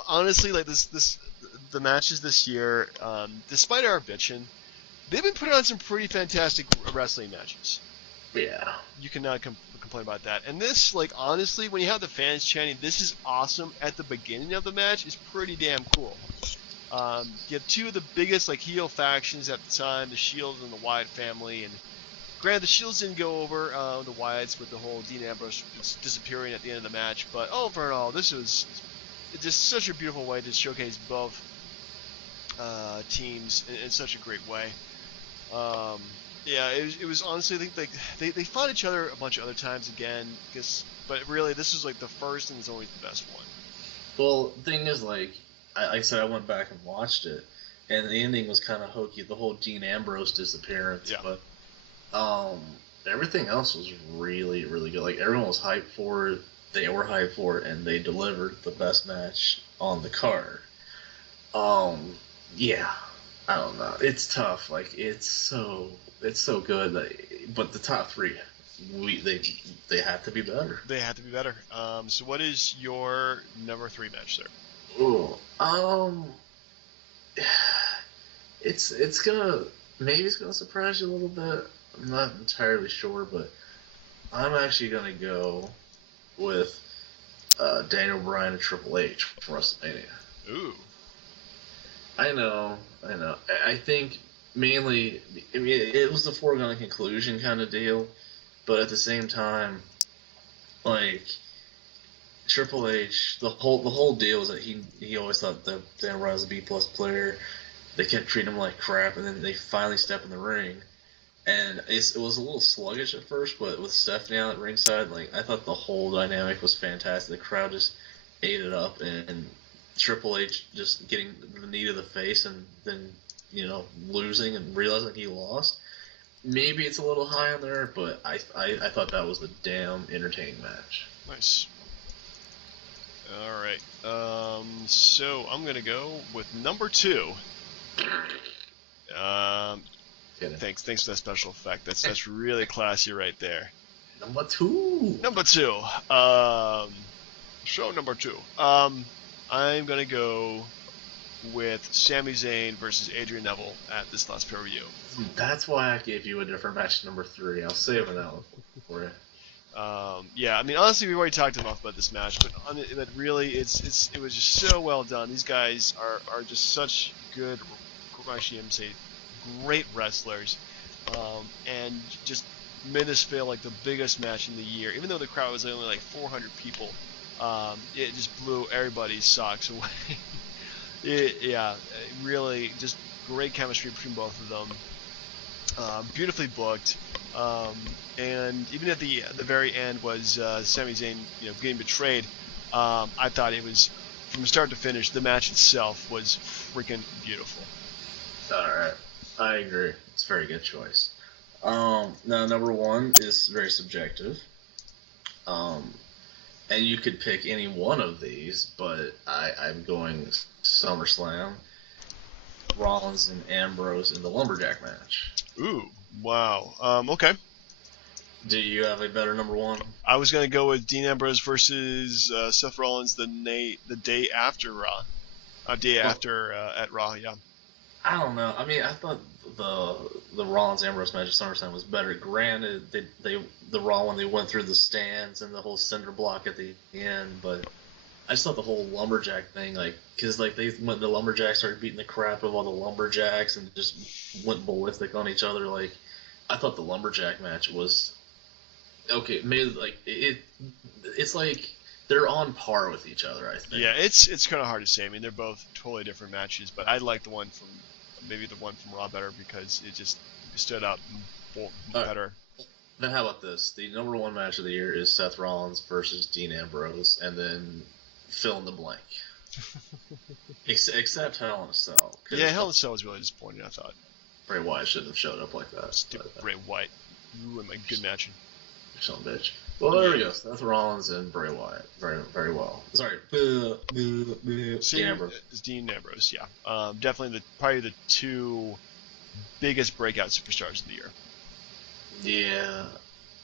Honestly, like the matches this year, despite our bitching, they've been putting on some pretty fantastic wrestling matches. Yeah. You cannot complain about that. And this, like, honestly, when you have the fans chanting, "This is awesome" at the beginning of the match, is pretty damn cool. You have two of the biggest, like, heel factions at the time, the Shield and the Wyatt family, and Granted, the Shields didn't go over the Wyatts with the whole Dean Ambrose disappearing at the end of the match, but overall, this was just such a beautiful way to showcase both teams in such a great way. Yeah, it was honestly, I think they fought each other a bunch of other times again, but really this was like the first and it's always the best one. Well, the thing is, like I said, I went back and watched it, and the ending was kind of hokey, the whole Dean Ambrose disappearance. Yeah. But everything else was really, really good. Like, everyone was hyped for it, they were hyped for it, and they delivered the best match on the card. Yeah, I don't know. It's tough. Like, it's so good. But the top three, they have to be better. They have to be better. So what is your number 3 match, sir? Ooh, it's gonna surprise you a little bit. I'm not entirely sure, but I'm actually gonna go with Daniel Bryan and Triple H for WrestleMania. Ooh. I know. I think mainly, I mean, it was a foregone conclusion kind of deal, but at the same time, like, Triple H, the whole deal was that he always thought that Dan Bryan was a B+ player. They kept treating him like crap, and then they finally step in the ring, and it was a little sluggish at first, but with Stephanie out at ringside, like, I thought the whole dynamic was fantastic. The crowd just ate it up, and Triple H just getting the knee to the face and then, losing and realizing he lost. Maybe it's a little high on there, but I thought that was a damn entertaining match. Nice. All right. So I'm gonna go with number 2. Thanks for that special effect. That's really classy right there. Number 2. Number 2. Show number 2. I'm gonna go with Sami Zayn versus Adrian Neville at this last pay-per-view. That's why I gave you a different match, number 3. I'll save that one for you. Yeah, I mean, honestly, we've already talked enough about this match, but really, it was just so well done. These guys are just such good, actually, I'm saying, great wrestlers, and just made this feel like the biggest match in the year. Even though the crowd was only like 400 people, it just blew everybody's socks away. Really, just great chemistry between both of them. Beautifully booked. And even at the very end was Sami Zayn, getting betrayed. I thought it was, from start to finish, the match itself was freaking beautiful. All right, I agree. It's a very good choice. Now, number 1 is very subjective. And you could pick any one of these, but I'm going SummerSlam, Rollins and Ambrose in the Lumberjack match. Ooh, wow. Okay. Do you have a better number 1? I was going to go with Dean Ambrose versus Seth Rollins the day after Raw. After at Raw, yeah. I don't know. I mean, I thought the Rollins Ambrose match at SummerSlam was better. Granted, the Raw one, they went through the stands and the whole cinder block at the end, but I just thought the whole lumberjack thing, because the lumberjacks started beating the crap out of all the lumberjacks and just went ballistic on each other. Like, I thought the lumberjack match was okay. Maybe it's like they're on par with each other, I think. Yeah, it's kind of hard to say. I mean, they're both totally different matches, but I like the one from Raw better because it just stood out better. Then how about this? The number 1 match of the year is Seth Rollins versus Dean Ambrose, and then fill in the blank. Except Hell in a Cell. Yeah, Hell in a Cell was really disappointing, I thought. Bray Wyatt shouldn't have showed up like that. Stupid Bray Wyatt. Ruined my good match. Son of a bitch. Well, there we go. Seth Rollins and Bray Wyatt. Very, very well. Sorry. Dean Ambrose. Dean Ambrose, yeah. Definitely probably the 2 biggest breakout superstars of the year. Yeah.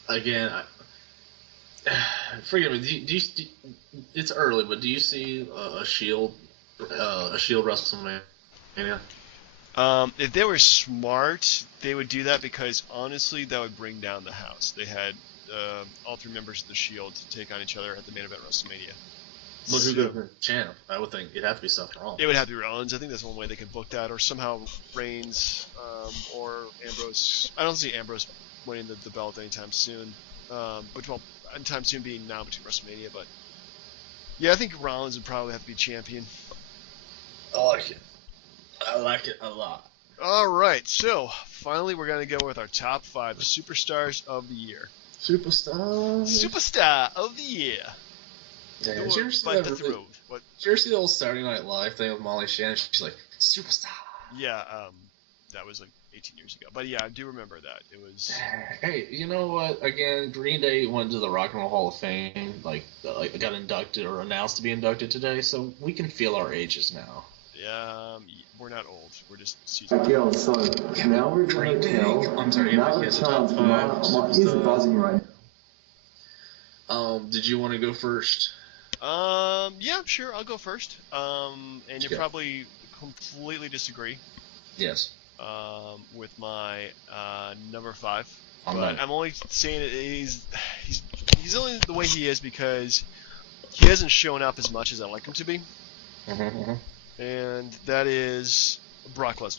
Again, forgive me. Do you it's early, but do you see a Shield WrestleMania? If they were smart, they would do that because honestly, that would bring down the house. They had all 3 members of the Shield to take on each other at the main event WrestleMania. But who could have champ? I would think it'd have to be Seth Rollins. It would have to be Rollins. I think that's one way they could book that, or somehow Reigns or Ambrose. I don't see Ambrose winning the belt anytime soon. Which, well, anytime soon being now between WrestleMania, but yeah, I think Rollins would probably have to be champion. I like it. I like it a lot. All right, so finally we're gonna go with our top 5 superstars of the year. Superstar of the year. Yeah, did you ever see the old Saturday Night Live thing with Molly Shannon? She's like, superstar. Yeah, that was like 18 years ago. But yeah, I do remember that. It was. Hey, you know what? Again, Green Day went to the Rock and Roll Hall of Fame. Like got inducted or announced to be inducted today, so we can feel our ages now. Yeah, we're not old. We're just seasoned. Okay, so now we're going to tell. I'm sorry, now the top 5. He's buzzing right now. Did you want to go first? Yeah, sure. I'll go first. And you probably completely disagree. Yes. With my number 5. But I'm only saying it. He's only the way he is because he hasn't shown up as much as I'd like him to be. Mm-hmm. And that is Brock Lesnar.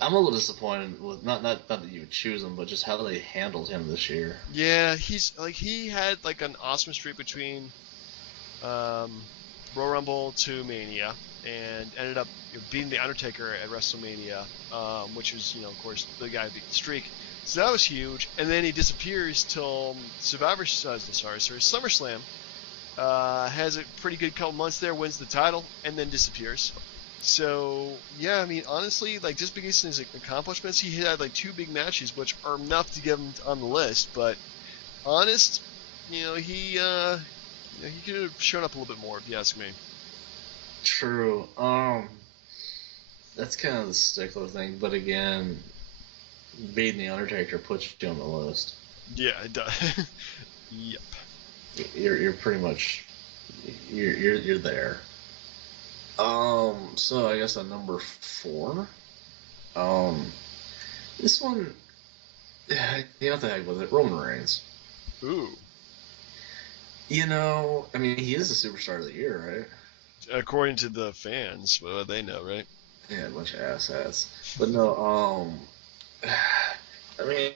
I'm a little disappointed with not that you would choose him, but just how they handled him this year. Yeah, he had like an awesome streak between Royal Rumble to Mania, and ended up beating the Undertaker at WrestleMania, which was of course the guy who beat the streak. So that was huge, and then he disappears till SummerSlam. Has a pretty good couple months there, wins the title, and then disappears. So yeah, I mean honestly, like just because of his accomplishments, he had like 2 big matches, which are enough to get him on the list. But honest, he could have shown up a little bit more, if you ask me. True. That's kind of the stickler thing, but again, beating the Undertaker puts you on the list. Yeah, it does. Yep. You're pretty much you're there. So I guess on number 4, this one, what the heck with it? Roman Reigns. Ooh. I mean, he is the superstar of the year, right? According to the fans, well, they know, right? Yeah, a bunch of asshats. But no, I mean,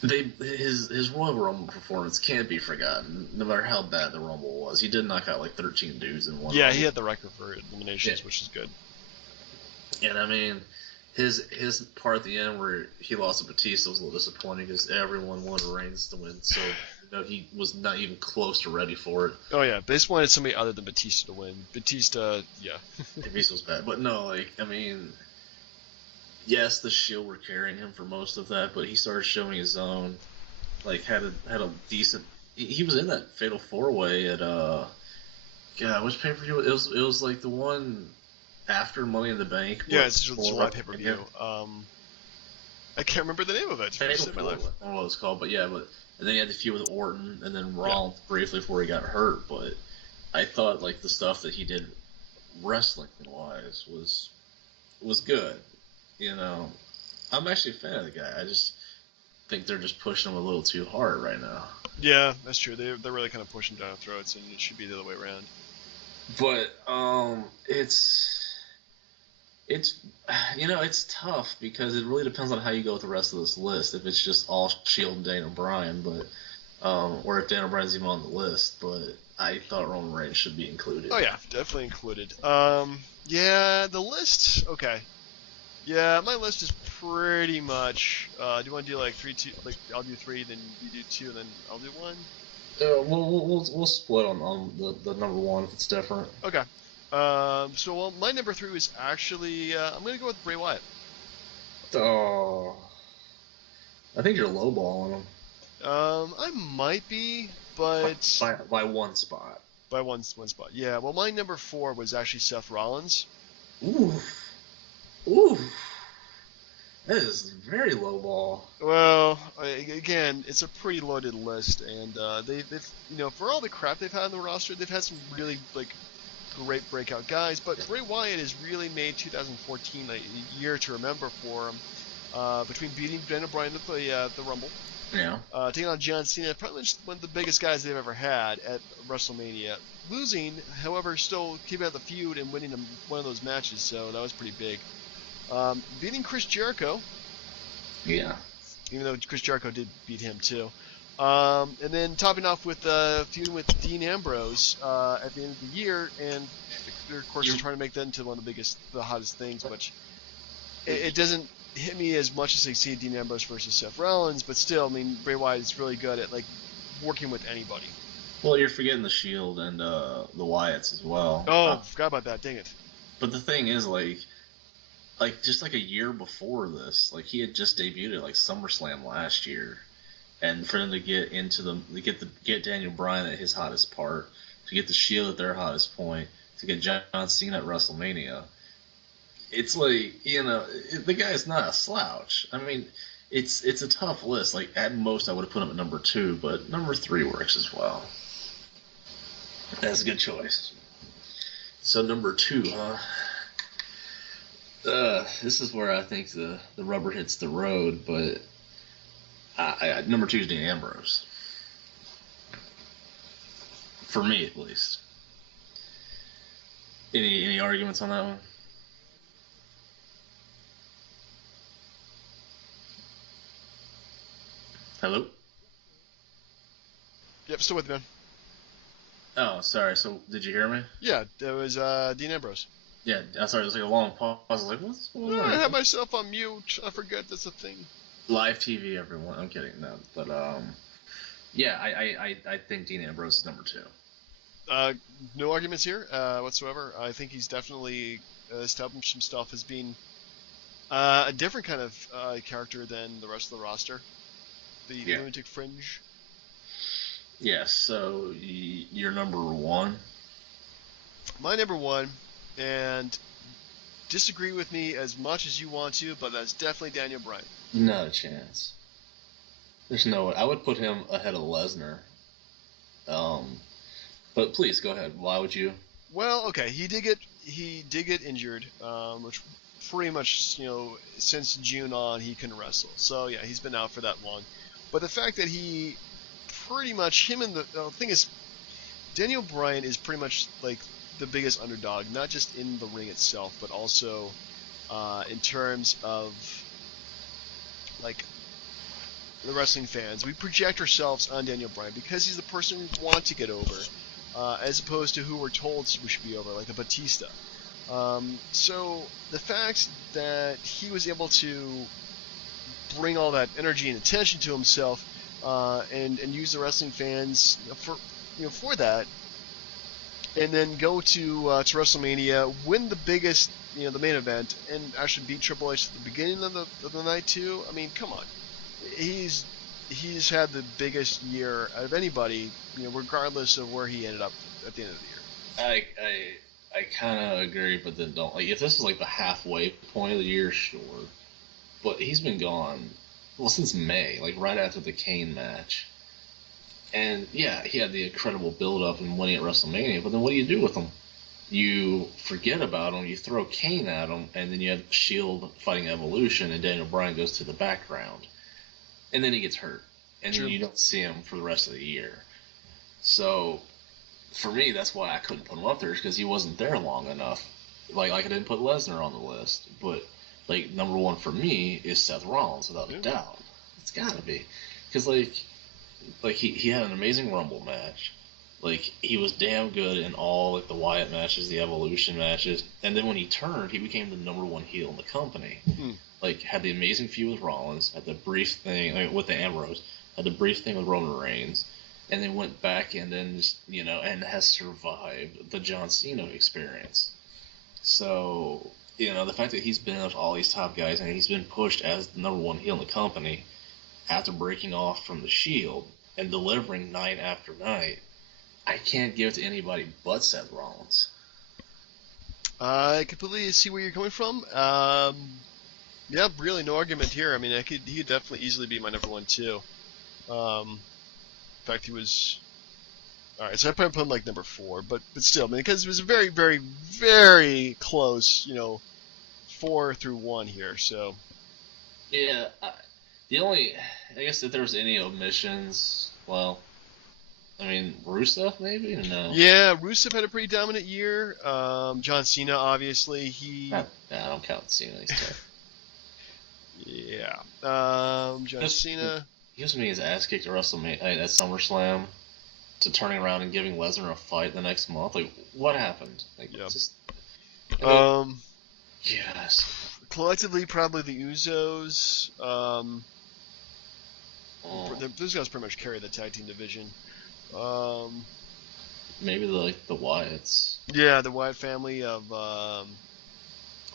his Royal Rumble performance can't be forgotten, no matter how bad the Rumble was. He did knock out like 13 dudes in one. Yeah, Rumble. he had the record for eliminations, which is good. And I mean, his part at the end where he lost to Batista was a little disappointing because everyone wanted Reigns to win, so he was not even close to ready for it. Oh yeah, they just wanted somebody other than Batista to win. Batista, yeah. Batista was bad, but no, I mean, yes, the Shield were carrying him for most of that, but he started showing his own. Had a decent. He was in that Fatal 4-Way at which pay-per-view? It was like the one after Money in the Bank. Yeah, it's just a July pay-per-view. I can't remember the name of it. I don't know what it's called, but yeah, and then he had the feud with Orton, and then Rollins briefly before he got hurt. But I thought like the stuff that he did wrestling wise was good. I'm actually a fan of the guy. I just think they're just pushing him a little too hard right now. Yeah, that's true. They're really kind of pushing down our throats, and it should be the other way around. But it's tough because it really depends on how you go with the rest of this list. If it's just all Shield and Daniel Bryan, but or if Daniel Bryan's even on the list. But I thought Roman Reigns should be included. Oh yeah, definitely included. Yeah, the list. Okay. Yeah, my list is pretty much. Do you want to do like 3, 2? Like I'll do 3, then you do 2, and then I'll do 1. We'll split on the number 1 if it's different. Okay. So my number 3 was actually I'm gonna go with Bray Wyatt. Oh, I think you're lowballing him. I might be, but by 1 spot. By one spot. Yeah. Well, my number 4 was actually Seth Rollins. Ooh, that is very low ball. Well, again, it's a pretty loaded list, and they've for all the crap they've had on the roster, they've had some really great breakout guys. But Bray Wyatt has really made 2014 a year to remember for him. between beating Daniel Bryan at the Rumble, taking on John Cena, probably one of the biggest guys they've ever had at WrestleMania. Losing, however, still keeping out the feud and winning one of those matches, so that was pretty big. Beating Chris Jericho. Yeah. Even though Chris Jericho did beat him too. And then topping off with feuding with Dean Ambrose at the end of the year, and of course they're trying to make that into one of the hottest things, which it doesn't hit me as much as I see Dean Ambrose versus Seth Rollins, but still, I mean, Bray Wyatt is really good at like working with anybody. Well, you're forgetting the Shield and the Wyatts as well. Oh, forgot about that. Dang it. But the thing is, like just like a year before this, like he had just debuted at like SummerSlam last year, and for them to get get Daniel Bryan at his hottest part, to get the Shield at their hottest point, to get John Cena at WrestleMania, it's like, you know, the guy's not a slouch. I mean, it's a tough list. Like at most, I would have put him at number 2, but number 3 works as well. That's a good choice. So number 2, huh? This is where I think the rubber hits the road, but number 2 is Dean Ambrose. For me, at least. Any arguments on that one? Hello? Yep, still with me, man. Oh, sorry. So, did you hear me? Yeah, that was Dean Ambrose. Yeah, I'm sorry. There's like a long pause. I was like, what's going on? I had myself on mute. I forget that's a thing. Live TV, everyone. I'm kidding. No, but yeah, I think Dean Ambrose is number 2. No arguments here whatsoever. I think he's definitely established himself as being a different kind of character than the rest of the roster. The Lunatic Fringe. Yes, so you're number 1. My number 1, and disagree with me as much as you want to, but that's definitely Daniel Bryan. Not a chance. There's no way. I would put him ahead of Lesnar. But please go ahead. Why would you? Well, okay, he did get injured, which pretty much, you know, since June on he couldn't wrestle. So yeah, he's been out for that long. But the fact that he pretty much the thing is, Daniel Bryan is pretty much like the biggest underdog, not just in the ring itself, but also in terms of like the wrestling fans. We project ourselves on Daniel Bryan because he's the person we want to get over, as opposed to who we're told we should be over, like a Batista. So the fact that he was able to bring all that energy and attention to himself, and use the wrestling fans for that, and then go to WrestleMania, win the biggest, the main event, and actually beat Triple H at the beginning of the night too. I mean, come on, he's had the biggest year out of anybody, regardless of where he ended up at the end of the year. I kind of agree, but then don't. Like, if this is like the halfway point of the year, sure. But he's been gone, well, since May, like right after the Kane match. And yeah, he had the incredible build-up and winning at WrestleMania, but then what do you do with him? You forget about him, you throw Kane at him, and then you have Shield fighting Evolution, and Daniel Bryan goes to the background. And then he gets hurt. And then you don't see him for the rest of the year. So, for me, that's why I couldn't put him up there, because he wasn't there long enough. Like I didn't put Lesnar on the list, but like number 1 for me is Seth Rollins, without a doubt. It's gotta be. Because like he had an amazing Rumble match. Like, he was damn good in all like the Wyatt matches, the Evolution matches, and then when he turned, he became the number 1 heel in the company. Like, had the amazing feud with Rollins, had the brief thing with the Ambrose, had the brief thing with Roman Reigns, and then went back and then just, and has survived the John Cena experience. So, the fact that he's been with all these top guys and he's been pushed as the number 1 heel in the company after breaking off from the Shield and delivering night after night, I can't give it to anybody but Seth Rollins. I completely see where you're coming from. Yeah, really, no argument here. I mean, he could definitely easily be my number 1 too. In fact, he was. All right, so I put him like number 4, but still, I mean, because it was a very, very, very close, 4 through 1 here. So. Yeah, I guess if there was any omissions, well, I mean, Rusev maybe? No. Yeah, Rusev had a pretty dominant year. John Cena, obviously, I don't count Cena. He's tough. Yeah. John Cena. He was getting his ass kicked at WrestleMania at SummerSlam to turning around and giving Lesnar a fight the next month. Like, what happened? Like, Yep. Yes. Collectively, probably the Usos. Those guys pretty much carry the tag team division. Maybe the Wyatts. Yeah, the Wyatt family of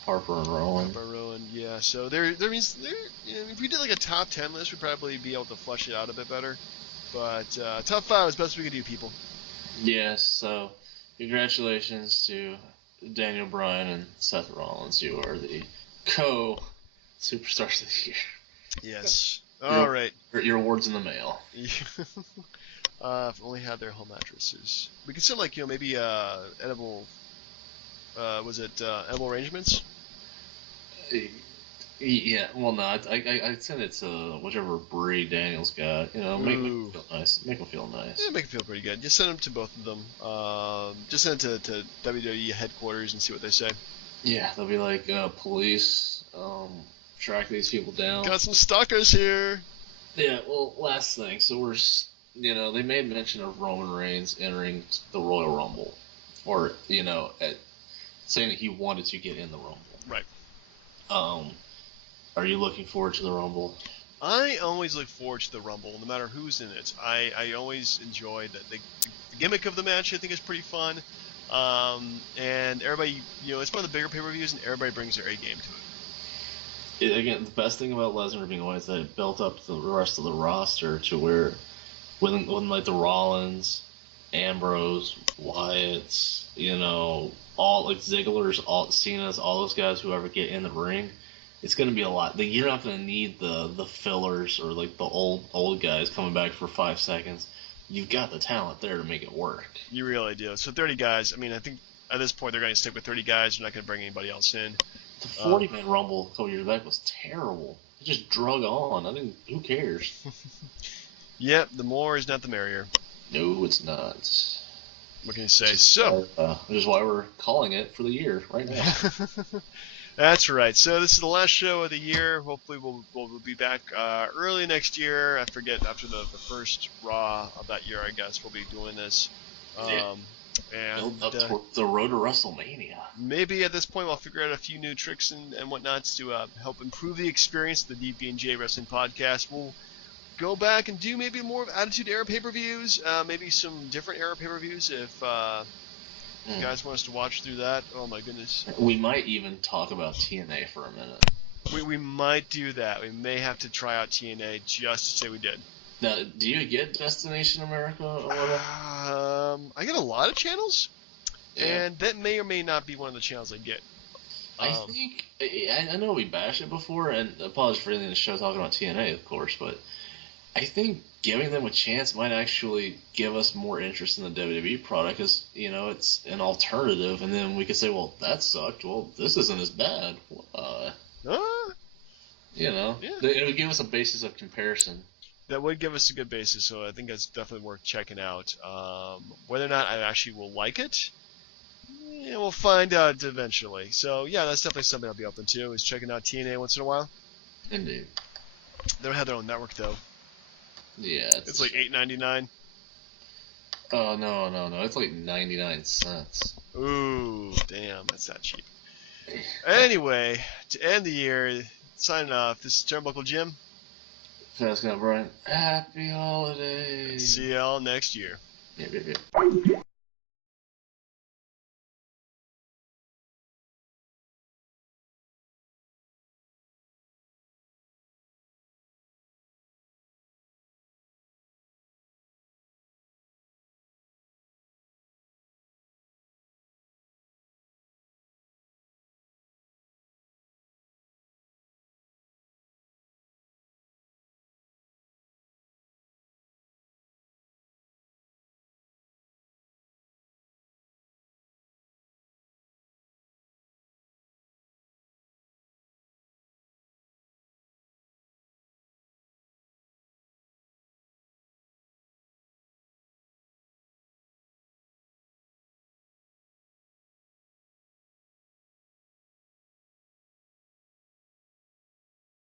Harper and Rowan. Yeah. So if we did like a top 10 list, we'd probably be able to flesh it out a bit better. But top 5 is best we could do, people. Yes. So, congratulations to Daniel Bryan and Seth Rollins. You are the co-superstars of the year. Yes. All right. Your awards in the mail. If only had their home addresses. We could send maybe edible. Edible arrangements? Yeah. Well, no. I'd send it to whichever breed Daniel's got. Make him feel nice. Make him feel nice. Yeah, make him feel pretty good. Just send them to both of them. Just send it to WWE headquarters and see what they say. Yeah, they'll be like, police. Track these people down. Got some stalkers here. Yeah, well, last thing. So they made mention of Roman Reigns entering the Royal Rumble. Or, saying that he wanted to get in the Rumble. Right. Are you looking forward to the Rumble? I always look forward to the Rumble, no matter who's in it. I always enjoy the gimmick of the match. I think is pretty fun. And everybody, it's one of the bigger pay-per-views, and everybody brings their A game to it. Again, the best thing about Lesnar being away is that it built up the rest of the roster to where, when like the Rollins, Ambrose, Wyatt's, all like Ziggler's, all Cena's, all those guys who ever get in the ring, it's going to be a lot. You're not going to need the fillers or like the old guys coming back for 5 seconds. You've got the talent there to make it work. You really do. So 30 guys. I mean, I think at this point they're going to stick with 30 guys. They're not going to bring anybody else in. The 40-man Rumble a couple years back was terrible. It just drug on. Who cares? Yep, the more is not the merrier. No, it's not. What can you say? Which is why we're calling it for the year right now. That's right. So this is the last show of the year. Hopefully we'll be back early next year. I forget, after the first Raw of that year, I guess we'll be doing this. And up the road to WrestleMania. Maybe at this point we'll figure out a few new tricks and whatnots to help improve the experience of the DB&J Wrestling Podcast. We'll go back and do maybe more of Attitude Era pay-per-views, maybe some different era pay-per-views if you guys want us to watch through that. Oh my goodness. We might even talk about TNA for a minute. We might do that. We may have to try out TNA just to say we did. Now, do you get Destination America or whatever? I get a lot of channels, and that may or may not be one of the channels I get. I know we bashed it before, and apologies for ending the show talking about TNA, of course, but I think giving them a chance might actually give us more interest in the WWE product, because, it's an alternative, and then we could say, well, that sucked. Well, this isn't as bad. Yeah. It would give us a basis of comparison. That would give us a good basis, so I think that's definitely worth checking out. Whether or not I actually will like it, we'll find out eventually. So, yeah, that's definitely something I'll be open to, is checking out TNA once in a while. Indeed. They don't have their own network, though. Yeah. It's like $8.99. Oh, no. It's like 99 cents. Ooh, damn, that's not cheap. Anyway, to end the year, signing off, this is Turnbuckle Jim. Fast Brian. Happy holidays. See y'all next year. Yeah.